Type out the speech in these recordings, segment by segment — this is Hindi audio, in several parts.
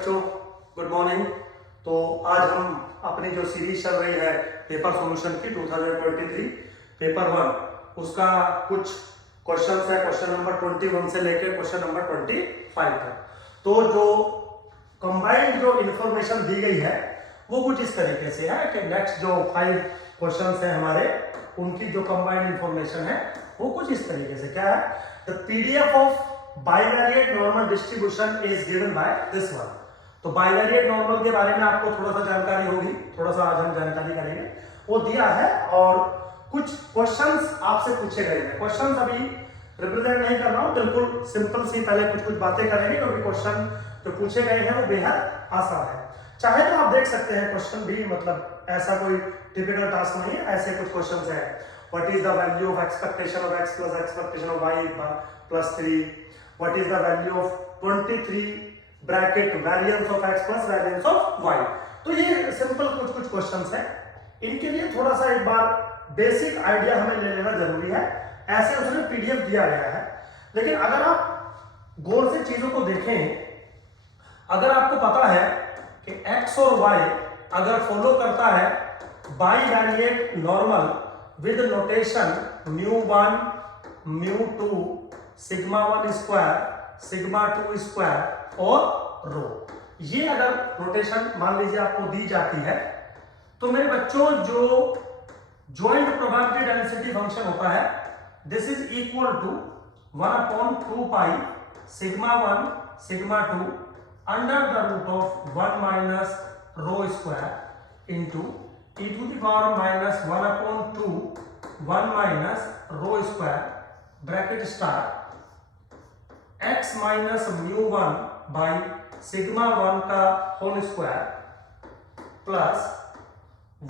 बच्चों, गुड मॉर्निंग। तो आज हम अपनी जो सीरीज चल रही है पेपर सॉल्यूशन की 2023 पेपर 1 उसका कुछ क्वेश्चंस है, क्वेश्चन नंबर 21 से लेकर क्वेश्चन नंबर 25 तक। तो जो कंबाइंड जो इंफॉर्मेशन दी गई है वो कुछ इस तरीके से है कि नेक्स्ट जो 5 क्वेश्चंस है हमारे, उनकी जो कंबाइंड इंफॉर्मेशन है वो कुछ इस तरीके से क्या है। The PDF of bivariate normal distribution is given by this one. तो बाइवेरिएट नॉर्मल के बारे में आपको थोड़ा सा जानकारी होगी, थोड़ा सा आज हम जानकारी करेंगे। वो दिया है और कुछ क्वेश्चंस आपसे पूछे गए हैं। क्वेश्चंस अभी रिप्रेजेंट नहीं कर रहा हूं, बिल्कुल सिंपल सी पहले कुछ बातें करेंगे क्योंकि क्वेश्चन जो पूछे गए हैं वो बेहद आसान है। चाहे तो आप देख सकते हैं क्वेश्चन भी, मतलब ऐसा कोई टिपिकल टास्क नहीं है, ऐसे कुछ क्वेश्चंस है। What is the value of expectation of x plus expectation of y plus 3? What is the value of 23 bracket variance of x plus variance of y? तो ये सिंपल कुछ क्वेश्चंस है। इनके लिए थोड़ा सा एक बार बेसिक आइडिया हमें ले लेना जरूरी है। ऐसे उसमें पीडीएफ दिया गया है, लेकिन अगर आप गौर से चीजों को देखें, अगर आपको पता है कि x और y अगर फॉलो करता है bivariate normal with notation μ1 μ2 σ1 square σ2 square और रो, ये अगर नोटेशन मान लीजिए आपको दी जाती है तो मेरे बच्चों जो जॉइंट प्रोबेबिलिटी डेंसिटी फंक्शन होता है this is equal to 1/2 pi σ1 σ2 under the root of 1 minus rho square into e to the power minus 1/2 1 minus rho square bracket star x minus μ1 by σ1 का whole square plus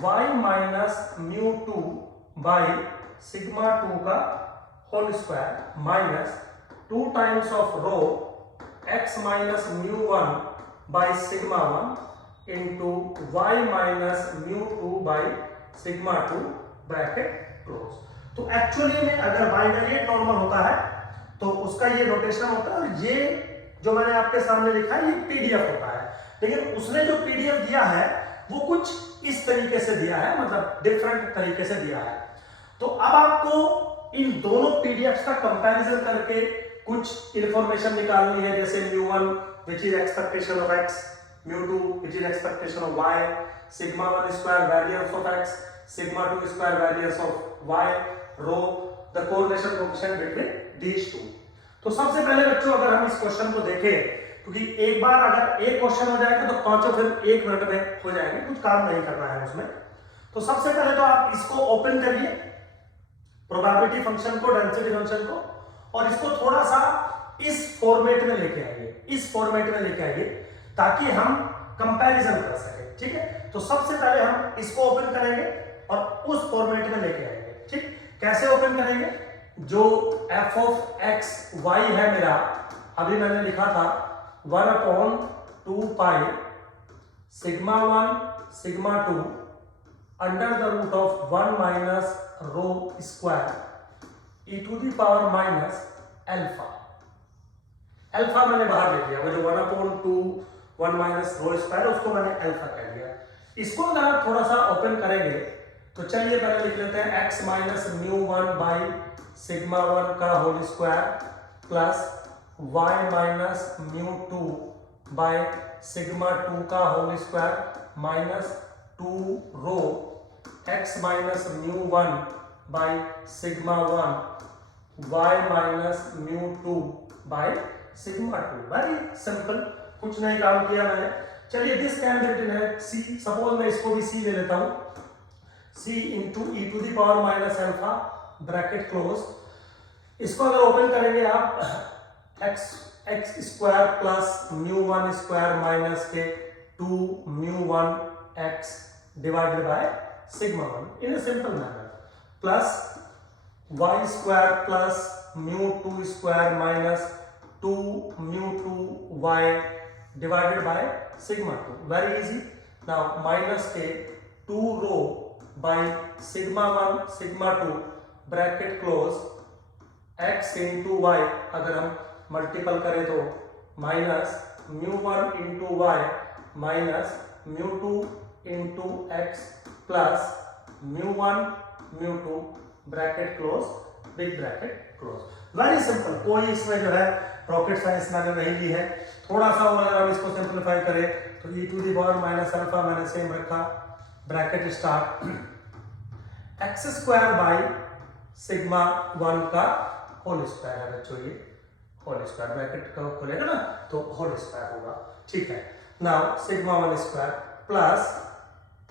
y minus μ2 by σ2 का whole square minus 2 times of rho x minus μ1 by σ1 into y minus μ2 by σ2 bracket close. तो एक्चुअली में अगर बाइवेरिएट नॉर्मल होता है तो उसका ये नोटेशन होता है, और ये जो मैंने आपके सामने लिखा है ये पीडीएफ होता है। लेकिन उसने जो पीडीएफ दिया है वो कुछ इस तरीके से दिया है, मतलब डिफरेंट तरीके से दिया है। तो अब आपको इन दोनों पीडीएफ का कंपैरिजन करके कुछ इंफॉर्मेशन निकालनी है, जैसे μ1 which is expectation of x, μ2 which is expectation of y, σ1 square variance of x, σ2 square variance of y, rho the correlation coefficient between these two। तो सबसे पहले बच्चों अगर हम इस क्वेश्चन को देखें, क्योंकि एक बार अगर एक क्वेश्चन हो जाएगा तो पांचों फिर 1 मिनट में हो जाएंगे, कुछ काम नहीं करना है उसमें। तो सबसे पहले तो आप इसको ओपन करिए, प्रोबेबिलिटी फंक्शन को, डेंसिटी फंक्शन को, और इसको थोड़ा सा इस फॉर्मेट में लेके आइए, इस फॉर्मेट में लेके आइए ताकि हम कंपैरिजन कर सके। ठीक है, तो सबसे पहले हम इसको ओपन करेंगे और उस फॉर्मेट में लेके आएंगे। ठीक, कैसे ओपन करेंगे? जो f ऑफ x y है मेरा, अभी मैंने लिखा था 1/2 pi σ1 σ2 under the root of 1 minus rho square e to the power minus alpha. Alpha मैंने बाहर ले लिया, वो जो 1/2 1 माइनस रो स्क्वायर उसको मैंने अल्फा कह दिया। इसको अगर आप थोड़ा सा ओपन करेंगे तो चलिए पहले लिख लेते हैं x माइनस μ1 बाई σ1 का whole square plus y minus μ2 by σ2 का whole square minus 2 rho x minus μ1 by σ1 y minus μ2 by σ2। Very simple, कुछ नहीं काम किया मैंने। चलिए दिस कैन बी रिटन है c, सपोज मैं इसको भी c ले लेता हूं, c into e to the power minus alpha bracket close. इसको अगर ओपन करेंगे आप x square plus μ1 square minus के 2 μ1 x divided by σ1 in a simple manner, plus y square plus μ2 square minus 2 μ2 y divided by σ2। Very easy. Now minus के 2 rho by σ1 σ2 bracket close x into Y, अगर हम मल्टीपल करें तो minus μ1 into Y minus μ2 into X plus μ1 μ2 bracket close, big bracket close. Very simple, कोई इसमें जो है रॉकेट साइंस मैंने नहीं ली है। थोड़ा सा और अगर हम इसको सिंप्लीफाई करें तो e to the power minus alpha मैंने सेम रखा, bracket start x square by sigma 1 का होल स्क्वायर है बच्चों, ये होल स्क्वायर ब्रैकेट का खोलेगा ना तो होल स्क्वायर होगा, ठीक है। Now sigma 1 square plus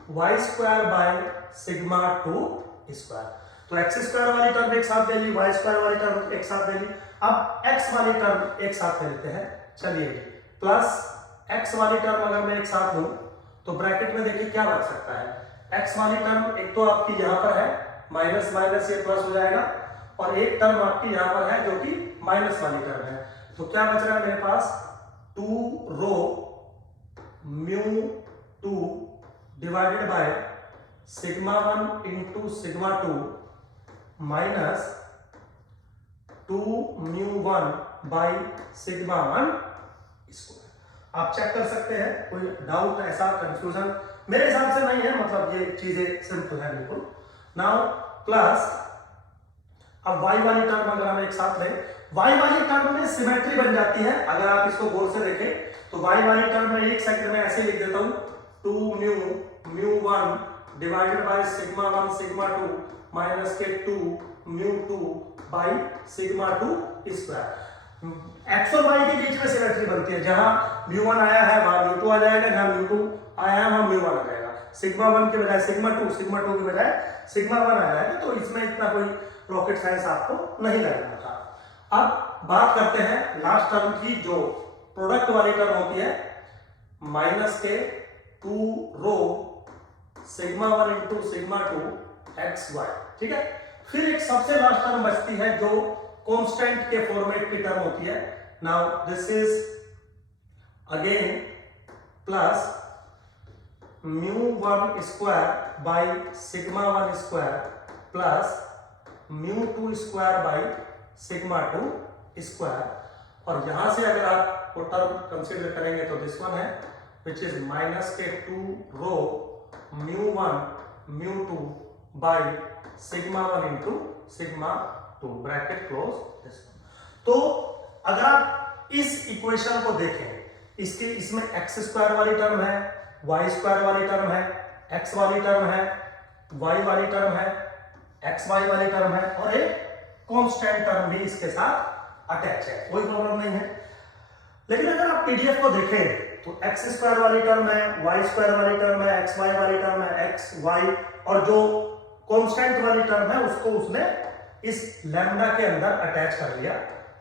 y square by sigma 2 square. तो एक्स स्क्वायर वाली टर्म एक साथ ले ली, वाई स्क्वायर वाली टर्म एक साथ ले ली, अब एक्स वाली टर्म एक साथ ले लेते हैं। चलिए प्लस एक्स वाली टर्म अगर मैं एक साथ लूं तो ब्रैकेट में देखिए क्या बन सकता है। एक्स वाली टर्म एक तो आपकी यहां पर है, माइनस माइनस ये प्लस हो जाएगा, और एक टर्म आपकी यहां पर है जो कि माइनस वाली टर्म है। तो क्या बच रहा है मेरे पास 2 rho μ2 divided by sigma 1 into sigma 2 minus 2 μ1 by sigma 1 square. आप चेक कर सकते हैं, कोई डाउट ऐसा कंफ्यूजन मेरे हिसाब से नहीं है, मतलब ये चीजें सिंपल है बिल्कुल। नाउ प्लस अब y वाली टर्म अगर हम एक साथ लें, y वाली टर्म में सिमेट्री बन जाती है। अगर आप इसको गौर से देखें तो y वाली टर्म में एक सेकंड में ऐसे लिख देता हूं 2 μ1 divided by sigma 1 sigma 2 minus के 2 μ2 बाई सिग्मा 2 स्क्वायर। एक्स और वाई के बीच में सिमेट्री बनती है, जहां μ1 आया है वहां μ2 आ जाएगा, जहां μ2 आया है वहां μ1 आ जाएगा। सिग्मा 1 के बजाय सिग्मा 2 के बजाय सिग्मा 1 आ जाएगा। तो इसमें इतना कोई रॉकेट साइंस आपको नहीं लगना था। अब बात करते हैं लास्ट टर्म की, जो प्रोडक्ट वाली टर्म होती है, माइनस के 2 rho sigma 1 into sigma 2 X Y, ठीक है। फिर एक सबसे लास्ट टर्म बचती है जो कांस्टेंट के फॉर्मेट की टर्म होती है। Now this is again plus μ1 square by sigma 1 square plus μ2 square by sigma 2 square. और यहां से अगर आप वो टर्म कंसीडर करेंगे तो दिस वन है विच इज माइनस के 2 rho μ1 μ2 by sigma 1 into sigma 2 bracket close. तो अगर आप इस इक्वेशन को देखें, इसमें एक्स स्क्वायर वाली टर्म है, वाई स्क्वायर वाली टर्म है, एक्स वाली टर्म है, वाई वाली टर्म है, एक्स वाई वाली टर्म है, और एक कांस्टेंट टर्म भी इसके साथ अटैच है, कोई प्रॉब्लम नहीं है। लेकिन अगर आप पीडीएफ को देखें तो एक्स स्क्वायर वाली टर्म है, वाई स्क्वायर वाली टर्म है, एक्स वाई वाली टर्म है, एक्स वाई, और जो कांस्टेंट वाली टर्म है उसको उसने इस लैम्डा के अंदर अटैच कर लिया।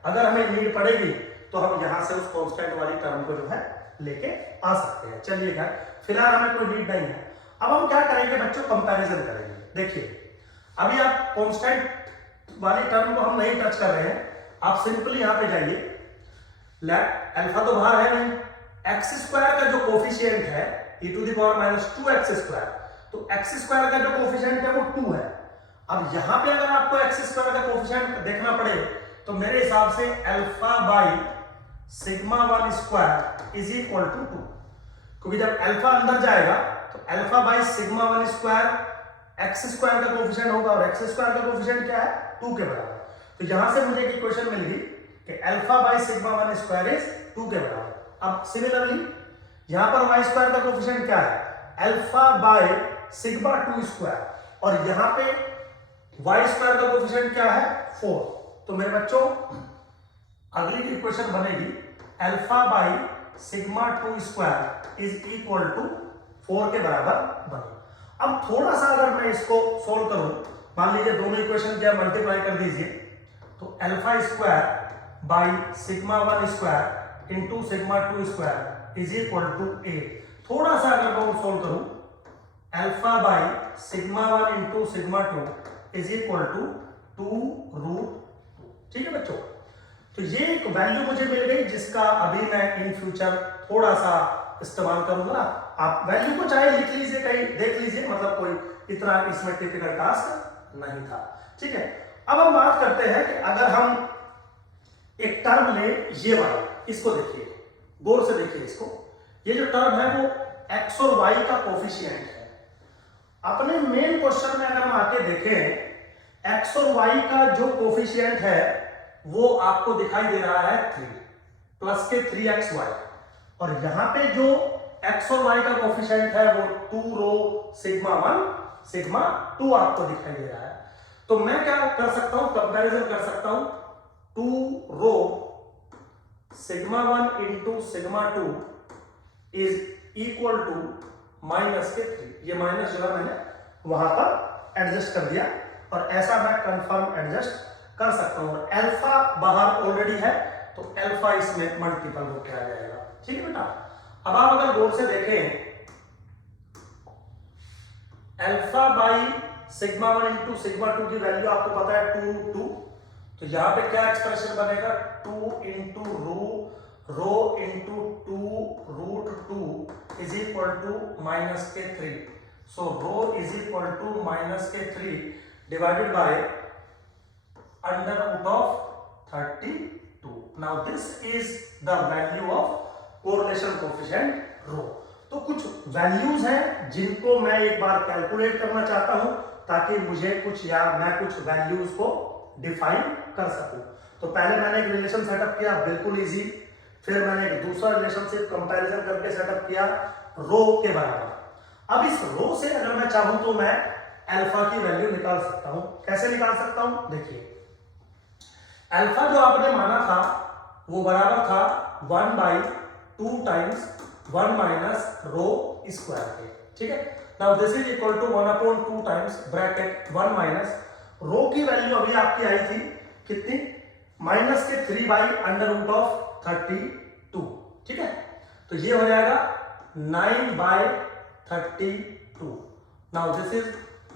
अगर हमें नीड पड़ेगी तो हम यहां से उस कांस्टेंट वाली टर्म को जो है लेके आ सकते हैं। चलिएगा, फिलहाल हमें कोई नीड नहीं है। अब हम क्या करेंगे बच्चों, कंपैरिजन करेंगे। देखिए अभी आप कांस्टेंट वाली टर्म को हम नहीं टच कर रहे हैं, आप सिंपली यहां पे जाइए, अल्फा तो बाहर है नहीं, एक्स स्क्वायर का जो कोफिशिएंट है e to the power minus 2x square, तो एक्स स्क्वायर का जो कोफिशिएंट है वो 2 है। अब यहां पे अगर आपको एक्स स्क्वायर का कोफिशिएंट देखना पड़े तो मेरे हिसाब से alpha by sigma 1 square is equal to 2, क्योंकि जब अल्फा अंदर जाएगा तो alpha by sigma 1 square x square का कोफिशिएंट होगा, और एक्स स्क्वायर का कोफिशिएंट क्या है 2 के बराबर। तो यहां से मुझे एक इक्वेशन मिल गई कि alpha by sigma 1 square is 2 के बराबर। अब सिमिलरली यहां पर वाई स्क्वायर का कोफिशिएंट क्या है, अल्फा बाई सिग्मा 2 स्क्वायर, और यहां पे वाई स्क्वायर का कोफिशिएंट क्या है 4। तो मेरे बच्चों अगली की इक्वेशन बनेगी alpha by sigma 2 square is equal to 4 के बराबर बनेगी। अब थोड़ा सा अगर मैं इसको सोल्व करूं, मान लीजिए दोनों इक्वेशन क्या मल्टीप्लाई कर दीजिए, तो alpha square by sigma 1 square into sigma 2 square is equal to 8। थोड़ा सा अगर मैं सोल्व करूं, alpha by sigma 1 into sigma 2 is equal to 2√2। ठीक है बच्चों, तो ये एक वैल्यू मुझे मिल गई जिसका अभी मैं इन फ्यूचर थोड़ा सा इस्तेमाल करूंगा। आप वैल्यू को चाहे लिख लीजिए, कहीं देख लीजिए, मतलब कोई इतना इसमें टिपिकल टास्क नहीं था। ठीक है, अब हम बात करते हैं कि अगर हम एक टर्म ले ये वाला, इसको देखिए गौर से देखिए इसको, ये जो टर्म है वो x और y का कोफिशिएंट है। अपने मेन क्वेश्चन में अगर हम आके देखें x और y का जो कोफिशिएंट है वो आपको दिखाई दे रहा है 3 प्लस के 3xy, और यहां पे जो x और y का कोफिशिएंट है वो 2 रो सिग्मा 1 सिग्मा 2 आपको दिखाई दे रहा है। तो मैं क्या कर सकता हूं, कंपैरिजन कर सकता हूं, 2 rho sigma 1 into sigma 2 is equal to minus के 3। ये माइनस जो है मैंने वहां पर एडजस्ट कर दिया, और ऐसा मैं कंफर्म एडजस्ट कर सकता हूं। और अल्फा बाहर ऑलरेडी है तो अल्फा इसमें मल्टीपल होकर आ जाएगा। ठीक है बेटा, अब आप अगर गौर से देखें alpha by sigma 1 into sigma 2 की वैल्यू आपको पता है 2, तो यहां पे क्या एक्सप्रेशन बनेगा, 2 into rho into 2 root 2 is equal to minus के 3। So rho is equal to minus के 3 divided by under root of 32। Now this is the value of correlation coefficient rho. तो कुछ वैल्यूज हैं जिनको मैं एक बार कैलकुलेट करना चाहता हूं ताकि मुझे कुछ या मैं कुछ वैल्यूज को डिफाइन कर सकूं। तो पहले मैंने एक रिलेशन सेटअप किया, बिल्कुल इजी। फिर मैंने एक दूसरा रिलेशनशिप कंपैरिजन करके सेटअप किया रो के बराबर। अब इस रो से अगर मैं चाहूं तो मैं अल्फा की वैल्यू निकाल सकता हूं। कैसे निकाल सकता हूं, देखिए अल्फा जो आपने माना था वो बराबर था 1/2 टाइम्स 1 माइनस रो स्क्वायर के। ठीक है, now this is equal to 1/2 times bracket 1 minus rho की वैल्यू अभी आपकी आई थी कितनी, माइनस के 3/√32। ठीक है, तो ये हो जाएगा 9/32। Now this is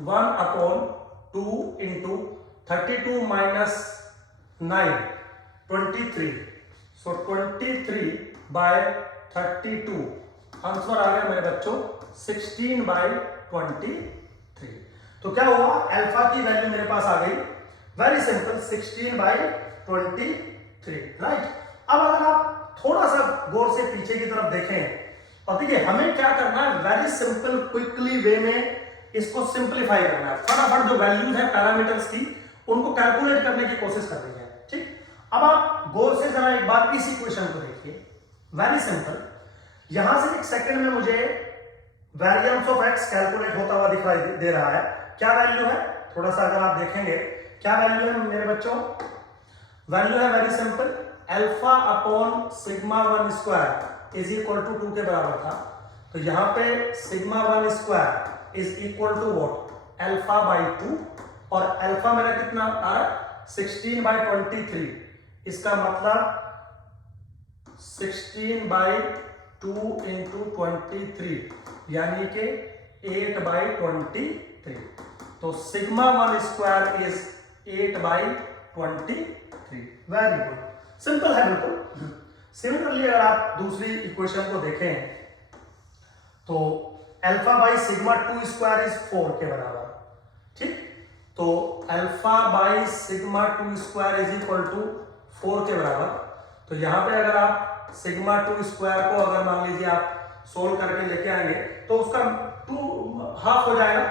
1/2 into 32 minus 9 23। सो 23/32 आंसर आ गया मेरे बच्चों 16/23। तो क्या हुआ, अल्फा की वैल्यू मेरे पास आ गई, वेरी सिंपल 16/23। राइट। अब अगर आप थोड़ा सा गौर से पीछे की तरफ देखें और देखिए हमें क्या करना है, वेरी सिंपल क्विकली वे में इसको सिंप्लीफाई करना है। फटाफट जो वैल्यूज है पैरामीटर्स की उनको कैलकुलेट करने की कोशिश करनी है। ठीक, अब आप गौर से जरा एक बार इस इक्वेशन को देखिए, वेरी सिंपल। यहां से एक सेकंड में मुझे वेरिएंस ऑफ एक्स कैलकुलेट होता हुआ दिखाई दे रहा है। क्या वैल्यू है, थोड़ा सा अगर आप देखेंगे क्या वैल्यू है मेरे बच्चों, वैल्यू है very simple alpha upon sigma 1 square is equal to 2 के बराबर था। तो यहां पे sigma 1 square is equal to what, alpha by 2, और अल्फा मेरा कितना आ रहा है 16/23। इसका मतलब 16/2 इंटू 23 यानी कि 8/23। तो sigma 1 square is 8/23। Very good, simple है बिल्कुल। सिमिलरली अगर आप दूसरी इक्वेशन को देखें तो alpha by sigma 2 square is 4 के बराबर। ठीक, तो alpha by sigma 2 square is equal to 4 के बराबर। तो यहां पे अगर आप सिग्मा 2 स्क्वायर को अगर मान लीजिए आप सोल्व करके लेके आएंगे तो उसका 2 हाफ हो जाएगा,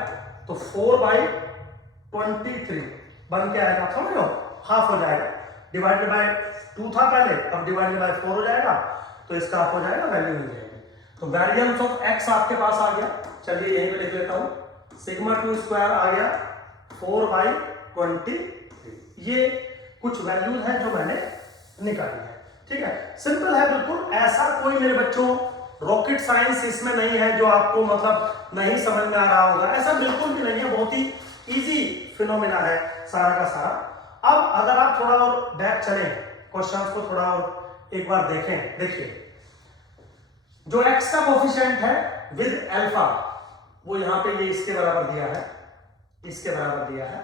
तो 4/23 बन के आएगा, आप समझ लो, हाफ हो जाएगा। डिवाइडेड बाय 2 था पहले, अब डिवाइडेड बाय 4 हो जाएगा, तो इसका हाफ हो जाएगा, वैल्यू मिल जाएगी। तो वेरिएंस ऑफ एक्स आपके पास आ गया। चलिए यहीं पे लिख लेता हूं, सिग्मा 2 स्क्वायर आ गया 4/23। ये कुछ वैल्यूज हैं जो मैंने निकाली है। ठीक है, सिंपल है बिल्कुल। ऐसा कोई मेरे बच्चों रॉकेट साइंस इसमें नहीं है जो आपको मतलब नहीं समझ में आ रहा होगा, ऐसा बिल्कुल भी नहीं है। बहुत ही इजी फिनोमेना है सारा का सारा। अब अगर आप थोड़ा और बैक चलें, क्वेश्चंस को थोड़ा और एक बार देखें, देखिए जो x का कोफिशिएंट है विद अल्फा वो यहां पे ये इसके बराबर दिया है, इसके बराबर दिया है,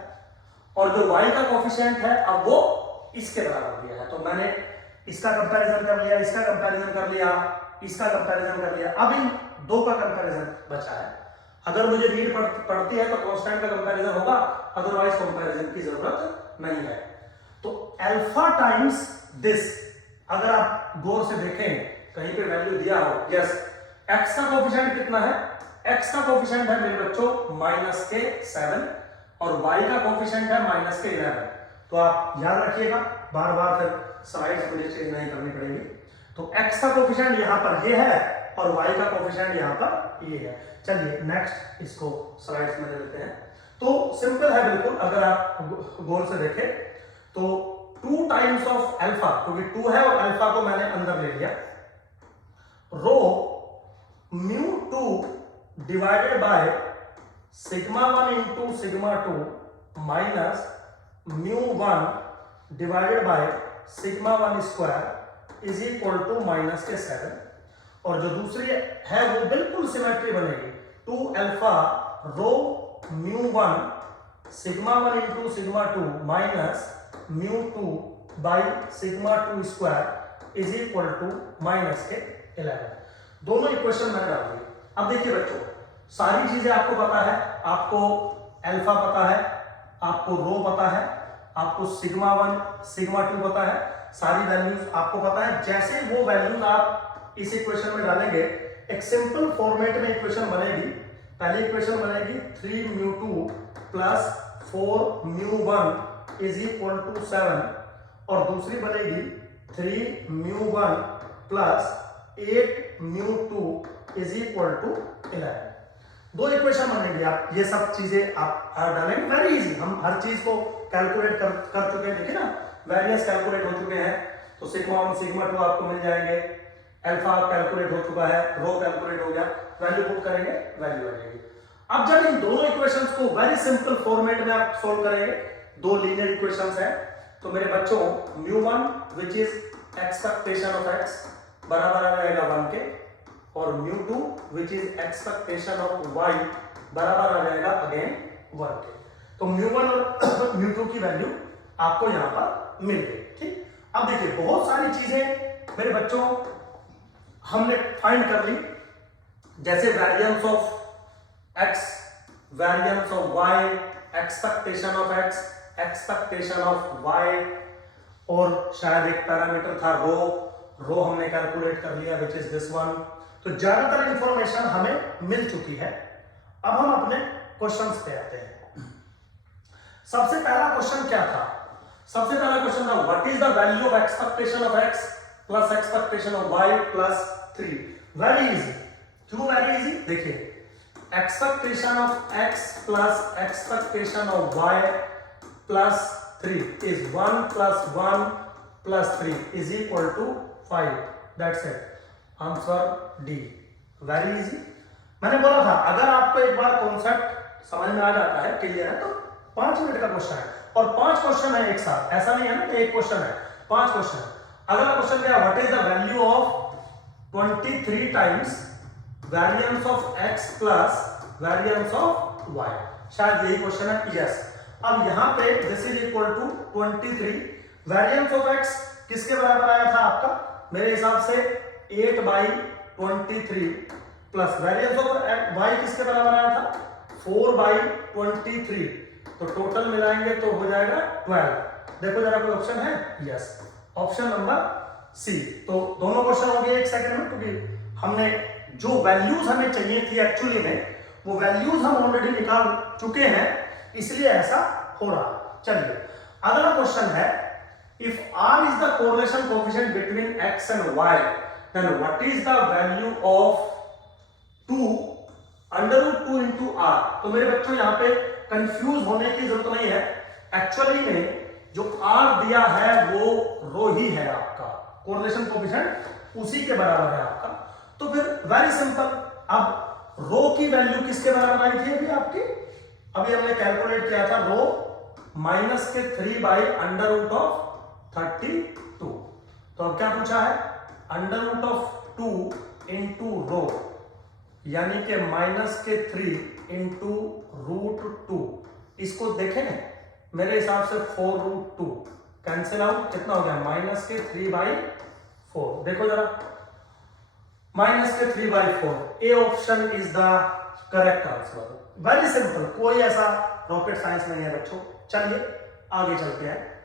और जो y का कोफिशिएंट है अब वो इसके बराबर दिया है। तो मैंने इसका कंपैरिजन कर लिया, इसका कंपैरिजन कर लिया, इसका कंपैरिजन कर लिया, अब इन दो का कंपैरिजन बचा है। अगर मुझे नीड पड़ती है तो कांस्टेंट का कंपैरिजन होगा, अदरवाइज कंपैरिजन की जरूरत नहीं है। तो अल्फा टाइम्स दिस अगर आप गौर से देखें कहीं पे वैल्यू दिया हो, यस, x का कोफिशिएंट कितना है, x का कोफिशिएंट है मेरे बच्चों -7 और y का कोफिशिएंट है -11। तो आप याद रखिएगा, बार बार फिर स्लाइड्स मुझे चेंज नहीं करनी पड़ेगी। तो x का कोफिशिएंट यहाँ पर ये है और y का कोफिशिएंट यहाँ पर ये है। चलिए नेक्स्ट इसको स्लाइड्स में लेते हैं। तो सिंपल है बिल्कुल, अगर आप गौर से देखें तो 2 टाइम्स ऑफ अल्फा, क्योंकि 2 है और अल्फा को मैंने अंदर ले लिया, rho μ2 divided by σ1 into σ2 minus μ1 divided by σ1 square is equal to -7। और जो दूसरी है वो बिल्कुल सिमेट्री बनेगी, 2 alpha rho μ1 σ1 into σ2 minus μ2 by σ2 square is equal to -11। दोनों इक्वेशन मैंने डाल दी। अब देखिए बच्चों, सारी चीजें आपको पता है, आपको अल्फा पता है, आपको रो पता है, आपको σ1 σ2 पता है, सारी वैल्यूज आपको पता है। जैसे वो वैल्यूज आप इस इक्वेशन में डालेंगे, एक सिंपल फॉर्मेट में इक्वेशन बनेगी। पहली इक्वेशन बनेगी 3μ2 प्लस 4μ1 इज इक्वल टू 7 और दूसरी बनेगी 3μ1 प्लस 8μ2 इज इक्वल टू 11। दो इक्वेशन बनेगी। आप ये सब चीजें आप डालेंगे, वेरी इजी, हम हर चीज को कैलकुलेट कर चुके हैं। देखिए ना, वेरिएंस कैलकुलेट हो चुके हैं, तो σ1 σ2 आपको मिल जाएंगे, अल्फा कैलकुलेट हो चुका है, रो कैलकुलेट हो गया, वैल्यू पुट करेंगे, वैल्यू आ जाएगी। अब जब इन दोनों इक्वेशंस को वेरी सिंपल फॉर्मेट में आप सोल्व करेंगे, दो लीनियर इक्वेशंस हैं, तो मेरे बच्चों μ1 which is expectation of x बराबर आ जाएगा 1 के, और μ2 which is expectation of y बराबर आ जाएगा अगेन 1 के। तो μ1 और μ2 की वैल्यू आपको यहां पर मिल गई। ठीक, अब देखिए बहुत सारी चीजें मेरे बच्चों हमने फाइंड कर ली, जैसे variance of x, variance of y, expectation of x, expectation of y, और शायद एक पैरामीटर था रो हमने कैलकुलेट कर लिया विच इज दिस वन। तो ज्यादातर इंफॉर्मेशन हमें मिल चुकी है। अब हम अपने क्वेश्चंस पे आते हैं। सबसे पहला क्वेश्चन क्या था? सबसे पहला क्वेश्चन था what is the value of expectation of x plus expectation of y plus 3। Very easy. क्यों वेरी इजी? देखिए, expectation of x plus expectation of y plus 3 is 1 plus 1 plus 3 is equal to 5. That's it. Answer D. Very easy. मैंने बोला था अगर आपको एक बार कॉन्सेप्ट समझ में आ जाता है, क्लियर है, तो 5 मिनट का क्वेश्चन है, और 5 क्वेश्चन है एक साथ, ऐसा नहीं है ना कि एक क्वेश्चन है, 5 क्वेश्चन। अगला क्वेश्चन क्या, what is the value of 23 times variance of x plus variance of y? शायद यही क्वेश्चन है। यस। अब यहां पे this is equal to 23, variance of x किसके बराबर आया था आपका? मेरे हिसाब से 8/23 प्लस वेरिएंस ऑफ y किसके बराबर आया था? 4/23। तो टोटल मिलाएंगे तो हो जाएगा 12। देखो जरा कोई ऑप्शन है? Yes, option number C. तो दोनों क्वेश्चन हो गए एक सेकंड में, क्योंकि हमने जो वैल्यूज हमें चाहिए थी एक्चुअली में, वो वैल्यूज हम ऑलरेडी निकाल चुके हैं, इसलिए ऐसा हो रहा। चलिए अगला क्वेश्चन है, if r is the correlation coefficient between x and y, then what is the value of 2 √2 into r? तो मेरे बच्चों यहां पे कंफ्यूज होने की जरूरत नहीं है। एक्चुअली में जो r दिया है वो रो ही है आपका, कोरिलेशन कोएफिशिएंट उसी के बराबर है आपका। तो फिर वेरी सिंपल, अब रो की वैल्यू किसके बराबर आई थी अभी आपकी? अभी हमने कैलकुलेट किया था रो -3/√32। तो अब क्या पूछा है? √2 इंटू रो, यानी कि -3 इंटू √2। इसको देखें, मेरे हिसाब से 4√2 कैंसिल आउट, कितना हो गया? -3/4। देखो जरा, -3/4। A option is the correct answer. Very simple, कोई ऐसा रॉकेट साइंस नहीं है बच्चों। चलिए आगे चलते हैं।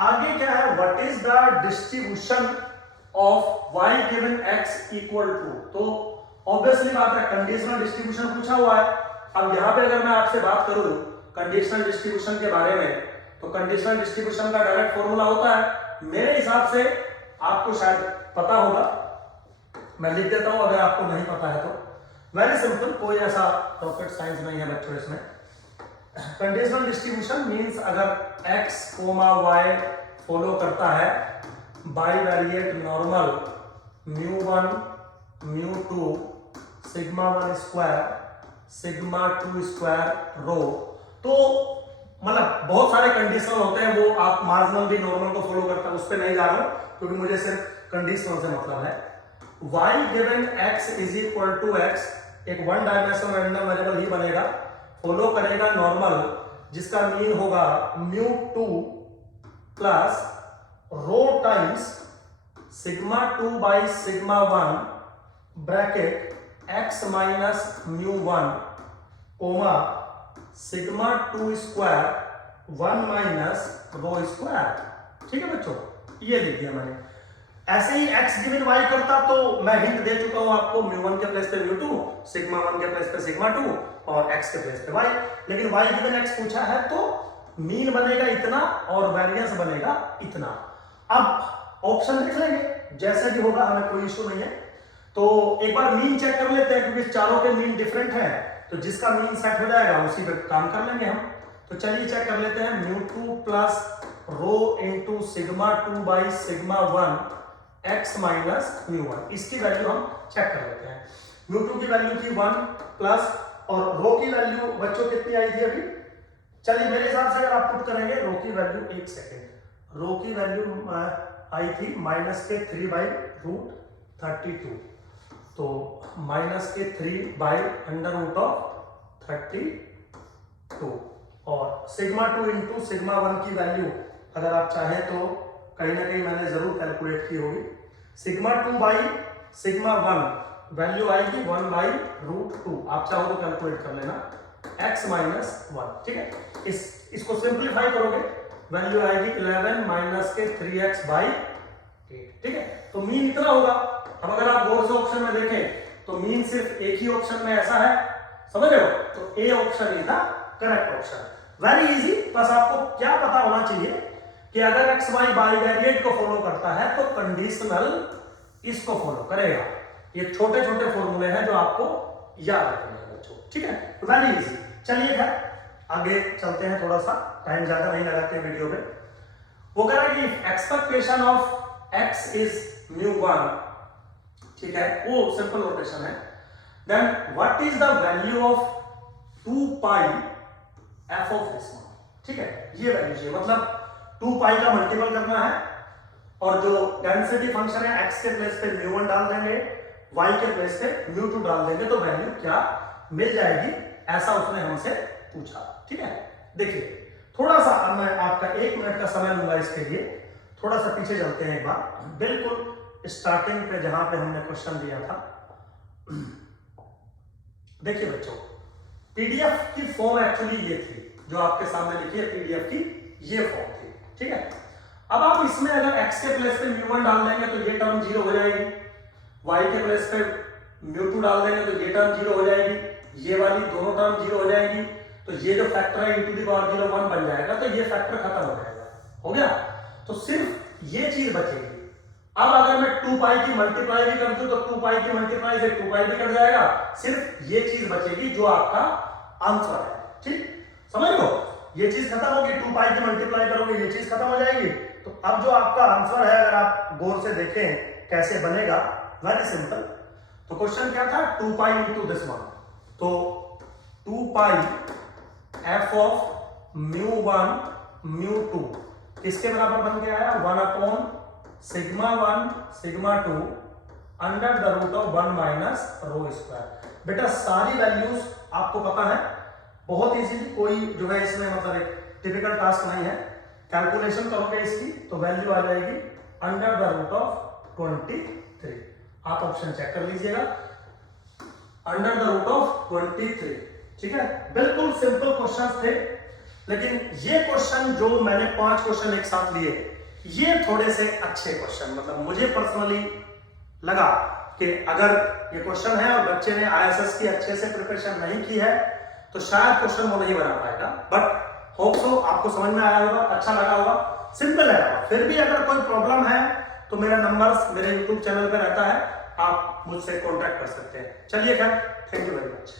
आगे क्या है? What is the distribution of y given x equal to, तो ऑब्वियसली बात है कंडीशनल डिस्ट्रीब्यूशन पूछा हुआ है। अब यहाँ पे अगर मैं आपसे बात करूं कंडीशनल डिस्ट्रीब्यूशन के बारे में, तो कंडीशनल डिस्ट्रीब्यूशन का डायरेक्ट फॉर्मूला होता है, मेरे हिसाब से आपको शायद पता होगा, मैं लिख देता हूं अगर आपको नहीं पता है तो। वेरी सिंपल, कोई ऐसा रॉकेट साइंस नहीं है बच्चों इसमें। कंडीशनल डिस्ट्रीब्यूशन मींस अगर x, y फॉलो करता है bivariate normal μ1 μ2 sigma 1 square sigma 2 square rho, तो मतलब बहुत सारे कंडीशन होते हैं, वो आप मार्जिनल भी नॉर्मल को फॉलो करता है, उस पर नहीं जा रहा हूं क्योंकि मुझे सिर्फ कंडीशनल से मतलब है। y given x is equal to x, एक वन डायमेंशनल रैंडम वेरिएबल ही बनेगा, फॉलो करेगा नॉर्मल जिसका मीन होगा μ2 plus rho times sigma 2 by sigma 1 bracket x minus μ1 comma sigma 2 square 1 minus rho square. ठीक है बच्चों, ये लिख दिया मैंने। ऐसे ही x गिवन y करता तो मैं हिंट दे चुका हूं आपको, μ1 के प्लेस पे μ2, सिग्मा 1 के प्लेस पे सिग्मा 2 और x के प्लेस पे y। लेकिन y गिवन x पूछा है तो मीन बनेगा इतना और वेरिएंस बनेगा इतना। अब ऑप्शन देख लेंगे, जैसे भी होगा हमें कोई इशू नहीं है। तो एक बार मीन चेक कर लेते हैं क्योंकि चारों के मीन डिफरेंट है, तो जिसका मीन सेट हो जाएगा उसी पे काम कर लेंगे हम। तो चलिए चेक कर लेते हैं, μ2 plus rho into sigma 2 by sigma 1 x minus μ1, इसकी वैल्यू हम चेक कर लेते हैं। μ2 की वैल्यू थी 1 प्लस, और रो की वैल्यू बच्चों कितनी आई थी अभी, चलिए मेरे हिसाब से अगर आप पुट करेंगे रो की वैल्यू, एक सेकेंड, रो की वैल्यू आई थी माइनस के 3 बाई रूट 32, तो माइनस के 3 बाई अंडर रूट ऑफ 32, और सिग्मा 2 इंटू सिग्मा 1 की वैल्यू अगर आप चाहें तो कहीं ना कहीं मैंने जरूर कैलकुलेट की होगी, सिग्मा 2 बाई सिग्मा 1 वैल्यू आएगी 1 बाई रूट 2, आप चाहो तो कैलकुलेट कर लेना, x माइनस 1। ठीक है, इसको सिंप्लीफाई करोगे वैल्यू आएगी 11 माइनस के 3x बाई 8। ठीक है, तो मीन इतना होगा। अब अगर आप गौर से ऑप्शन में देखें तो मीन सिर्फ एक ही ऑप्शन में ऐसा है, समझ रहे हो, तो A option is the correct option. Very easy, बस आपको क्या पता होना चाहिए कि अगर एक्स वाई बाईवेरिएट को फॉलो करता है तो कंडीशनल इसको फॉलो करेगा। ये छोटे छोटे फॉर्मूले हैं जो आपको याद रखने हैं बच्चों। ठीक है, वेरी इजी। चलिए खैर आगे चलते हैं, थोड़ा सा टाइम ज्यादा नहीं लगाते वीडियो पे। वो कह रहा है कि एक्सपेक्टेशन ऑफ एक्स इज μ1, ठीक है, वो सिंपल नोटेशन है। Then what is the value of 2 pi f of this one. ठीक है, ये वैल्यू चाहिए, मतलब 2 पाई का मल्टीपल करना है और जो डेंसिटी फंक्शन है x के प्लेस पे μ1 डाल देंगे, y के प्लेस पे μ2 डाल देंगे, तो वैल्यू क्या मिल जाएगी, ऐसा उसने हमसे पूछा। ठीक है, देखिए थोड़ा सा अब मैं आपका 1 मिनट का समय लूंगा इसके लिए, थोड़ा सा पीछे चलते हैं एक बार, बिल्कुल स्टार्टिंग पे जहां पे हमने क्वेश्चन दिया था। देखिए बच्चों, पीडीएफ की फॉर्म एक्चुअली ये थी जो आपके सामने लिखी है, पीडीएफ की ये फॉर्म थी। ठीक है, अब आप इसमें अगर x के प्लेस पे μ1 डाल देंगे तो ये टर्म 0 हो जाएगी, y के प्लेस पे μ2 डाल देंगे तो ये टर्म 0 हो जाएगी, ये वाली दोनों टर्म 0 हो जाएगी, तो ये जो फैक्टर है e टू द पावर 0 1 बन जाएगा, तो ये फैक्टर खत्म हो जाएगा। हो गया, तो सिर्फ ये चीज बचेगी। अब अगर मैं 2 पाई की मल्टीप्लाई भी कर दूं तो 2 पाई की मल्टीप्लाई से 2 पाई भी कट जाएगा, सिर्फ ये चीज बचेगी जो आपका आंसर है। ठीक, समझ लो, ये चीज खत्म होगी, 2 पाई की मल्टीप्लाई करोगे ये चीज खत्म हो जाएगी। तो अब जो आपका आंसर है, अगर आप गौर से देखें कैसे बनेगा, वेरी सिंपल। तो क्वेश्चन क्या था, 2 पाई इंटू दिस वन, तो 2 पाई एफ ऑफ μ1 μ2 किसके बराबर बन के आया, 1 upon sigma 1 sigma 2 under the root of 1 minus rho square. बेटा सारी वैल्यूज आपको पता है, बहुत इजीली, कोई जो है इसमें मतलब एक टिपिकल टास्क नहीं है। कैलकुलेशन करोगे इसकी तो वैल्यू आ जाएगी अंडर द रूट ऑफ 23। आप ऑप्शन चेक कर लीजिएगा, अंडर द रूट ऑफ 23। ठीक है, बिल्कुल सिंपल क्वेश्चन थे, लेकिन ये क्वेश्चन जो मैंने 5 क्वेश्चन एक साथ लिए, ये थोड़े से अच्छे क्वेश्चन, मतलब मुझे पर्सनली लगा कि अगर ये क्वेश्चन है और बच्चे ने ISS की अच्छे से प्रिपरेशन नहीं की है तो शायद क्वेश्चन वो नहीं बना पाएगा, बट होप सो आपको समझ में आया होगा, अच्छा लगा होगा, सिंपल है। फिर भी अगर कोई प्रॉब्लम है तो मेरा नंबर मेरे YouTube चैनल पे रहता है, आप मुझसे कॉन्टैक्ट कर सकते हैं। चलिए खैर, थैंक यू वेरी मच।